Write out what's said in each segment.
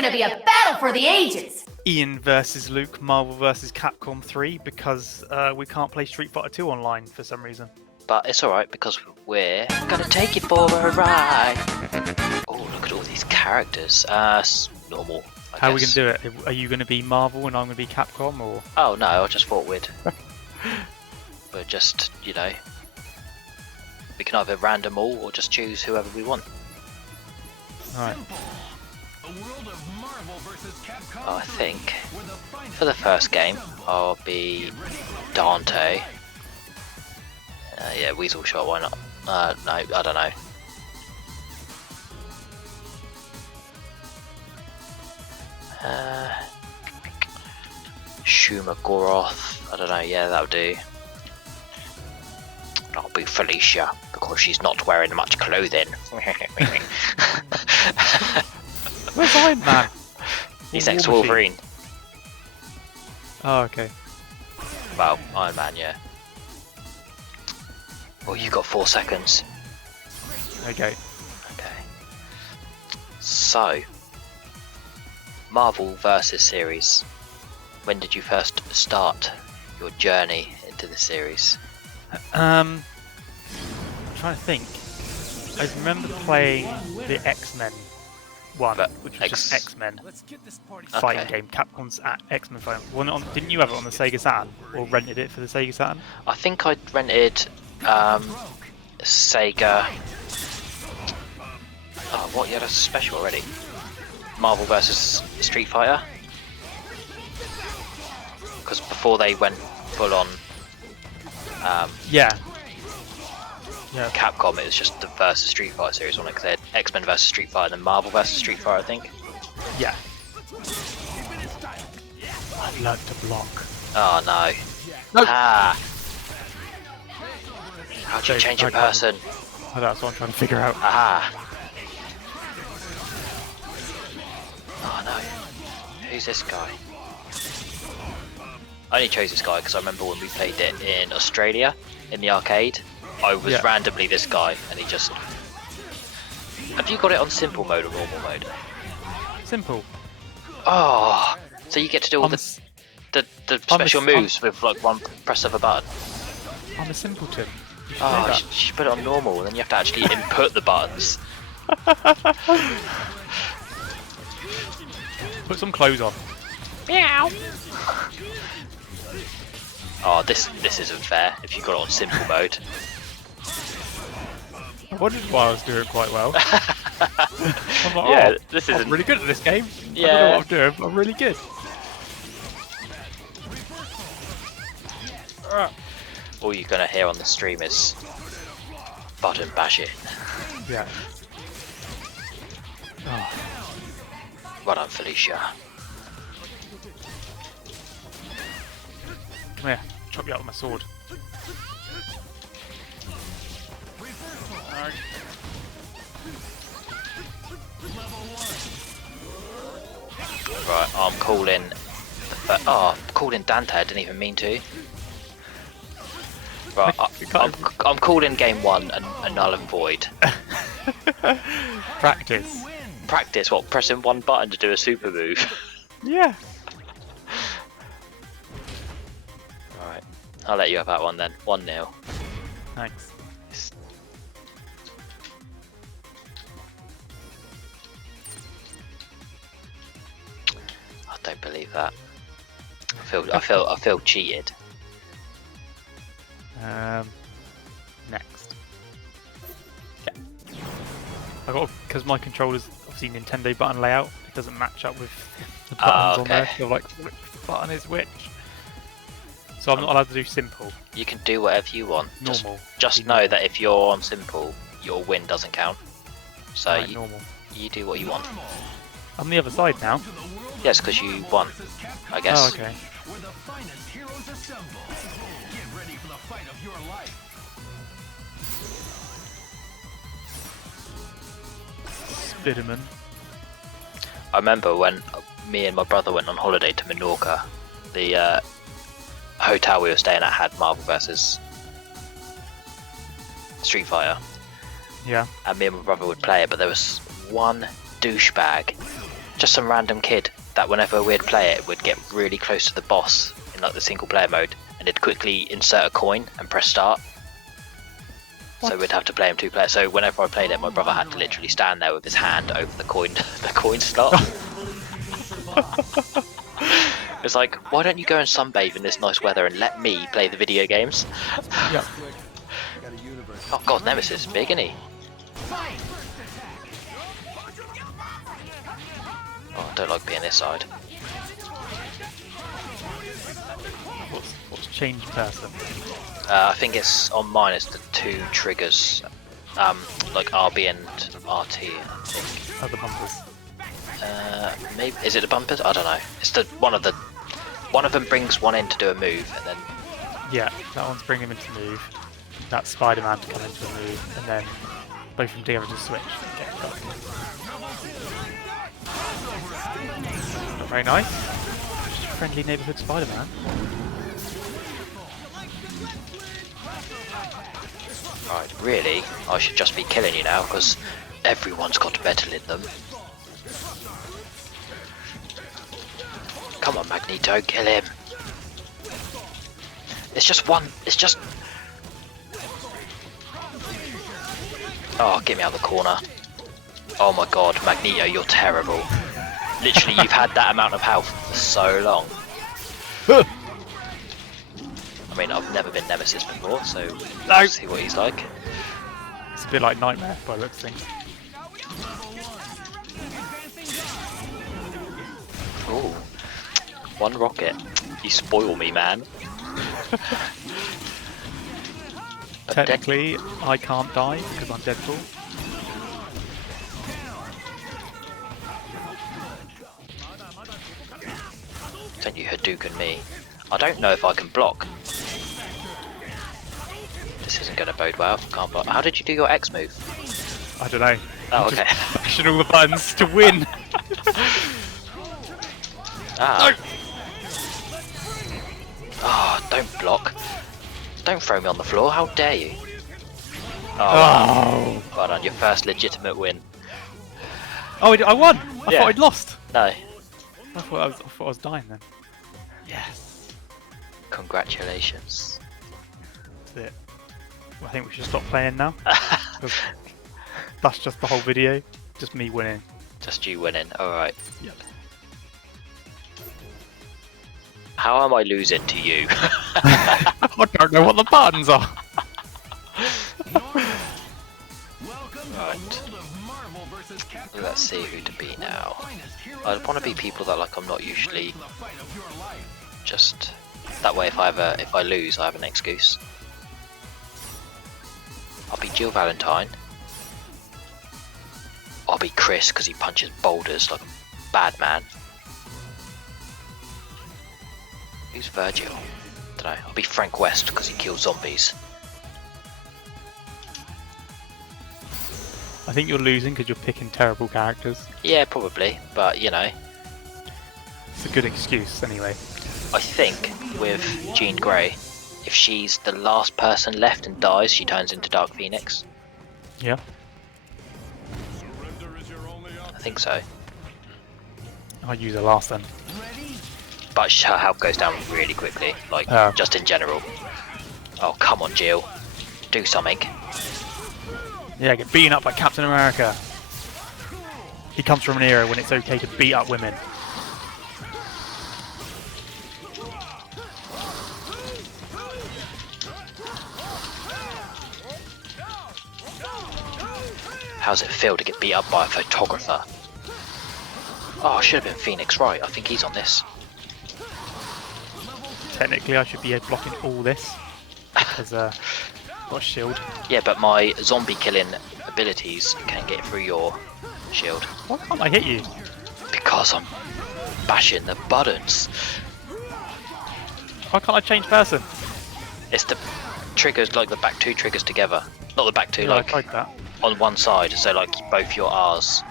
gonna be a battle for the ages! Iain versus Luke, Marvel versus Capcom 3, because we can't play Street Fighter 2 online for some reason. But it's alright because we're gonna take you for a ride. Oh, look at all these characters. Normal. How are we gonna do it? Are you gonna be Marvel and I'm gonna be Capcom, or? Oh no, I just thought we'd just, you know, we can either random all or just choose whoever we want. Alright. I think for the first game I'll be Dante. Yeah, Weasel Shot, why not? No, I don't know. Shuma Goroth, I don't know, yeah, that'll do. I'll be Felicia, because she's not wearing much clothing. Where's Iron Man? He's next to Wolverine. Oh, okay. Well, Iron Man, yeah. Well, you got 4 seconds. Okay. Okay. So, Marvel versus series. When did you first start your journey into the series? I'm trying to think. I remember playing the X-Men one, which was just X-Men fighting game. Capcom's X-Men fighting. Didn't you have it on the Sega Saturn, or rented it for the Sega Saturn? I think I rented Sega. Oh, what? Yeah, that's special already. Marvel versus Street Fighter. Because before they went full on. Yeah. Capcom, it was just the versus Street Fighter series, wasn't it? Because they had X-Men versus Street Fighter, and then Marvel versus Street Fighter, I think. Yeah. I've learnt to block. Oh no. No. Ah. How do you change a person? Oh, that's what I'm trying to figure out. Aha. Oh no. Who's this guy? I only chose this guy because I remember when we played it in Australia in the arcade. I was randomly this guy, and he just. Have you got it on simple mode or normal mode? Simple. Oh, so you get to do all the special moves with like one press of a button. I'm a simpleton. Oh, you should put it on normal, then you have to actually input the buttons. Put some clothes on. Meow. Oh, this isn't fair. If you got it on simple mode. I wondered why I was doing quite well. I'm like, yeah, this I'm really good at this game. Yeah. I don't know what I'm doing, but I'm really good. All you're gonna hear on the stream is button bashing. Yeah. Oh. Well done, Felicia. Come here, chop you out with my sword. Right, I'm calling. I'm calling Dante. I didn't even mean to. Right, I'm calling game 1 a null and void. Practice. Practice what? Pressing one button to do a super move. Yeah. Alright, I'll let you have that one then. 1-0. Thanks. I don't believe that. I feel cheated. Next. Yeah. I got, because my controller's obviously Nintendo button layout. It doesn't match up with the buttons on there. So like, which button is which? So I'm not allowed to do simple. You can do whatever you want. Normal. Just know that if you're on simple, your win doesn't count. So Right, normal. You do what you want. I'm the other side now. Yes, because you won, I guess. Oh, okay. Spiderman. I remember when me and my brother went on holiday to Menorca, the hotel we were staying at had Marvel vs Street Fighter. Yeah. And me and my brother would play it, but there was one douchebag Just some random kid that whenever we'd play it would get really close to the boss in like the single player mode and it'd quickly insert a coin and press start. What? So we'd have to play him 2 players. So whenever I played it, my brother had to literally stand there with his hand over the coin slot. It's like, why don't you go and sunbathe in this nice weather and let me play the video games? Yep. Oh god, Nemesis is big, isn't he? Oh, I don't like being this side. What's change person? I think it's on mine. It's the 2 triggers, like RB and RT. I think. Other bumpers. Maybe is it the bumpers? I don't know. It's the one of them brings one in to do a move, and then Yeah, that one's bringing him into move. That's Spider-Man to come into a move, and then both of them together to switch. Okay, got it. Very nice. Just a friendly neighbourhood Spider-Man. right, really, I should just be killing you now because everyone's got metal in them. Come on, Magneto, kill him. It's just one. It's just. Oh, get me out of the corner. Oh my god, Magneto, you're terrible. Literally, you've had that amount of health for so long. I mean, I've never been Nemesis before, so let's see what he's like. It's a bit like Nightmare by the looks of things. Ooh, 1 rocket. You spoil me, man. Technically, I can't die because I'm Deadpool. Don't you Hadouken me. I don't know if I can block. This isn't going to bode well. Can't block. How did you do your X move? I don't know. Oh, Just okay. mashing all the buttons to win. Ah. Oh, don't block. Don't throw me on the floor. How dare you? Oh. Well done. Your first legitimate win. Oh, I won! I Yeah. thought I'd lost. No. I thought I was dying then. Yes. Congratulations. That's it. I think we should stop playing now. 'Cause that's just the whole video. Just me winning. Just you winning. Alright. Yep. How am I losing to you? I don't know what the buttons are. Right. Let's see who to be now. I want to be people that like I'm not usually. Just that way, if I lose, I have an excuse. I'll be Jill Valentine. I'll be Chris because he punches boulders like a bad man. Who's Virgil? Don't know. I'll be Frank West because he kills zombies. I think you're losing because you're picking terrible characters. Yeah, probably, but you know. It's a good excuse anyway. I think with Jean Grey, if she's the last person left and dies, she turns into Dark Phoenix. Yeah. I think so. I'd use her last then. But her health goes down really quickly, like just in general. Oh, come on, Jill. Do something. Yeah, get beaten up by Captain America. He comes from an era when it's okay to beat up women. How's it feel to get beat up by a photographer? Oh, I should have been Phoenix, right? I think he's on this. Technically, I should be blocking all this because got a shield. Yeah, but my zombie killing abilities can get through your shield. Why can't I hit you? Because I'm bashing the buttons. Why can't I change person? It's the triggers, like the back 2 triggers together. Not the back 2, Yeah, like I tried that. on one side, so like both your R's.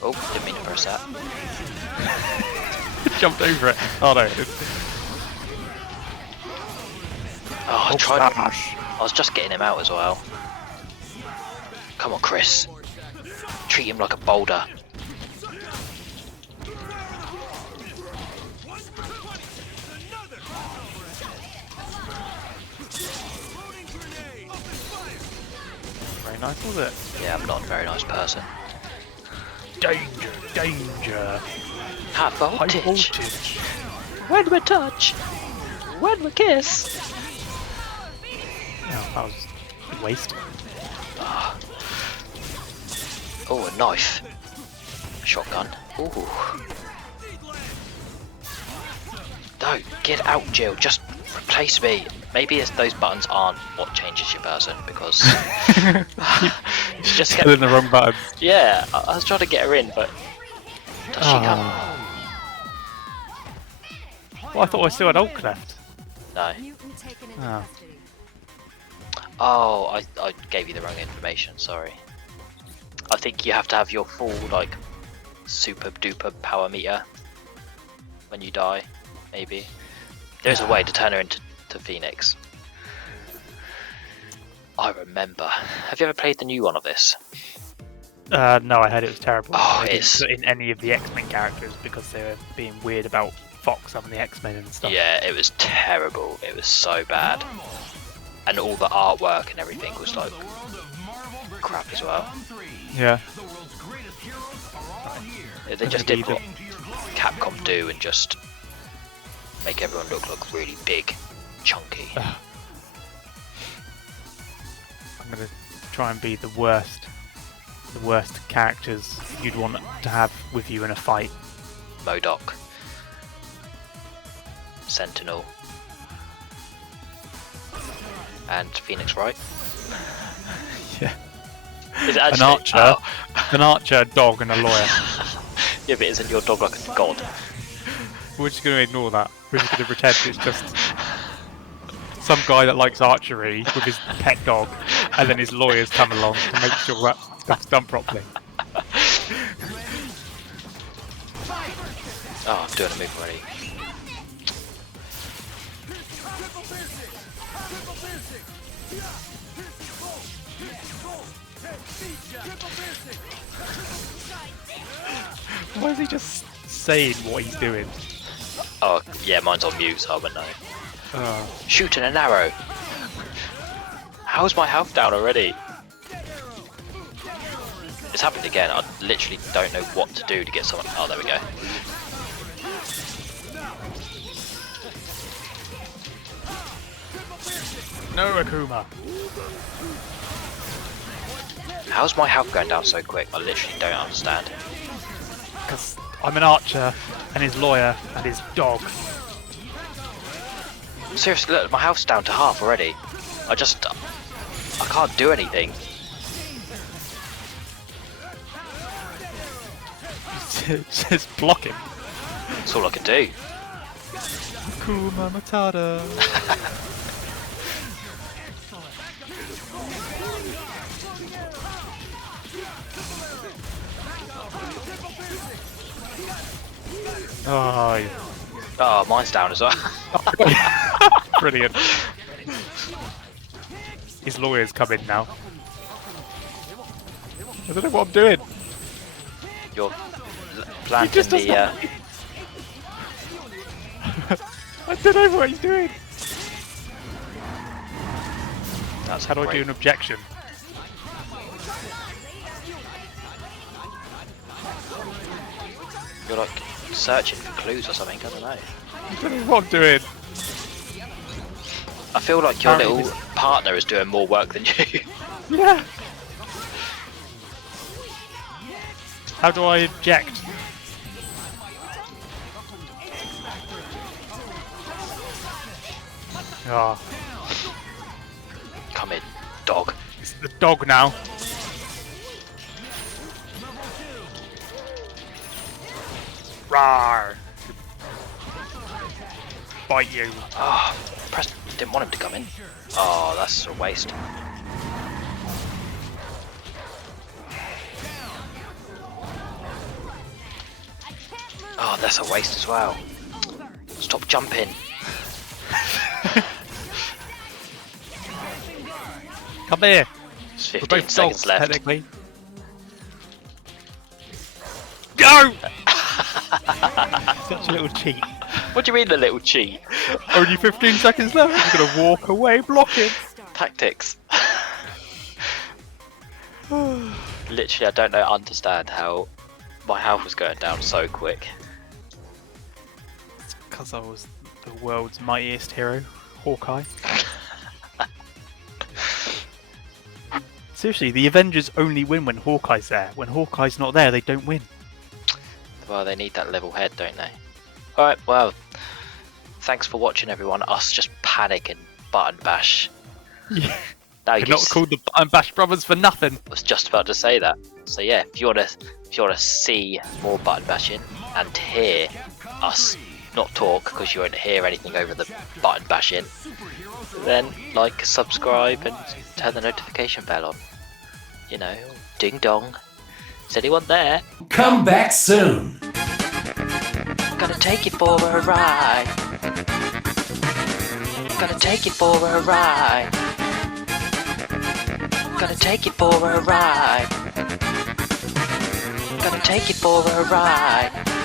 Oh, didn't mean to press that. Jumped over it. Oh no. Oh, I tried. I was just getting him out as well. Come on, Chris. Treat him like a boulder. Very nice, was it? Yeah, I'm not a very nice person. Danger, danger. High High voltage. voltage. When we touch. When we kiss. Oh, that was a waste. Oh, a knife. A shotgun. Ooh. No, get out, Jill. Just replace me. Maybe it's those buttons aren't what changes your person, because she just kept Killing the wrong button. Yeah, I was trying to get her in, but does she come? Well, I thought I still had ult left. No. Oh. Oh, I gave you the wrong information. Sorry. I think you have to have your full like super duper power meter when you die. Maybe there's a way to turn her into Phoenix. I remember. Have you ever played the new one of this? No, I heard it was terrible. Oh, They didn't it's... put in any of the X-Men characters because they were being weird about Fox having the X-Men and stuff. Yeah, it was terrible. It was so bad. And all the artwork and everything was like crap as well. Yeah. They just did what Capcom do and just make everyone look like really big, chunky. I'm gonna try and be the worst characters you'd want to have with you in a fight. MODOK. Sentinel. And Phoenix, right? Yeah. Is it actually? An archer, an archer, a dog, and a lawyer. Yeah, but isn't your dog like a god? We're just going to ignore that. We're just going to pretend it's just some guy that likes archery with his pet dog, and then his lawyers come along to make sure that stuff's done properly. Oh, I'm doing a move already. Why is he just saying what he's doing? Oh, yeah, mine's on mute, so I wouldn't know. Oh. Shooting an arrow! How's my health down already? It's happened again. I literally don't know what to do to get someone. Oh, there we go. No, Akuma. How's my health going down so quick? I literally don't understand. Because I'm an archer, and his lawyer, and his dog. Seriously, look, my health's down to half already. I can't do anything. Just block him. That's all I can do. Akuma Matata. Oh, yeah. Oh, mine's down as well. Brilliant. His lawyers come in now. I don't know what I'm doing. You're planting just the. I don't know what he's doing. That's How do I do an objection? You're like searching for clues or something. I don't know. I don't know what I'm doing. I feel like your Apparently little partner is doing more work than you. Yeah. How do I object? Ah, Come in, dog. it's the dog now. Rawr. Bite you. Oh, didn't want him to come in. Oh, that's a waste. Oh, that's a waste as well. Stop jumping. Come here. There's We're 15 both seconds dogs, left. technically. Go! Such a little cheat. What do you mean, the little cheat? Only 15 seconds left. He's gonna walk away, blocking. Tactics. Literally, I don't understand how my health was going down so quick. It's because I was the world's mightiest hero, Hawkeye. Seriously, the Avengers only win when Hawkeye's there. When Hawkeye's not there, they don't win. Well, they need that level head, don't they? Alright, well, thanks for watching, everyone. Us just panic and button bash. Yeah. Now They're not called the Button Bash Brothers for nothing. I was just about to say that. So yeah, if you wanna see more button bashing and hear us not talk because you won't hear anything over the button bashing, then like, subscribe, and turn the notification bell on. You know, ding dong. Is anyone there? Come back soon. Gonna take you for a ride. Gonna take you for a ride. Gonna take you for a ride. Gonna take you for a ride.